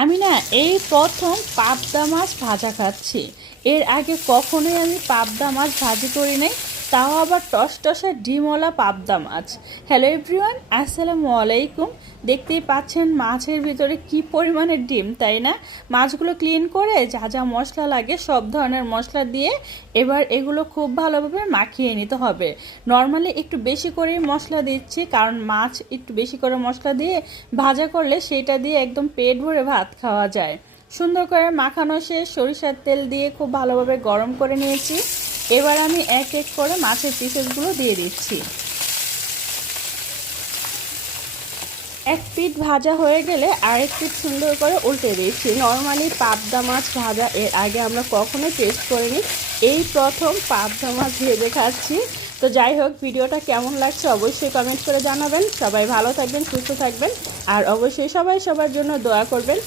আমি না এই প্রথম পাবদা মাছ ভাজা খাচ্ছি। এর আগে কখনোই আমি পাবদা মাছ ভাজি করি নাই, তাও আবার টসটসে ডিমওয়ালা পাবদা মাছ। হ্যালো এভরিওয়ান, আসসালামু আলাইকুম। দেখতেই পাচ্ছেন মাছের ভিতরে কি পরিমাণের ডিম, তাই না? মাছগুলো ক্লিন করে যা যা মশলা লাগে সব ধরনের মশলা দিয়ে এবার এগুলো খুব ভালোভাবে মাখিয়ে নিতে হবে। নর্মালি একটু বেশি করে মশলা দিচ্ছি, কারণ মাছ একটু বেশি করে মশলা দিয়ে ভাজা করলে সেটা দিয়ে একদম পেট ভরে ভাত খাওয়া যায়। সুন্দর করে মাখানো শেষ, সরিষার তেল দিয়ে খুব ভালোভাবে গরম করে নিয়েছি। এবার আমি এক এক করে মাছের পিসেসগুলো দিয়ে দিচ্ছি। এক পিঠ ভাজা হয়ে গেলে আরেক পিঠ সুন্দর করে উল্টে দিচ্ছি। নর্মালি পাবদা মাছ ভাজা এর আগে আমরা কখনোই টেস্ট করিনি, এই প্রথম পাবদা মাছ ভেজে খাচ্ছি। তো যাই হোক, ভিডিওটা কেমন লাগছে অবশ্যই কমেন্ট করে জানাবেন। সবাই ভালো থাকবেন, সুস্থ থাকবেন, আর অবশ্যই সবাই সবার জন্য দোয়া করবেন।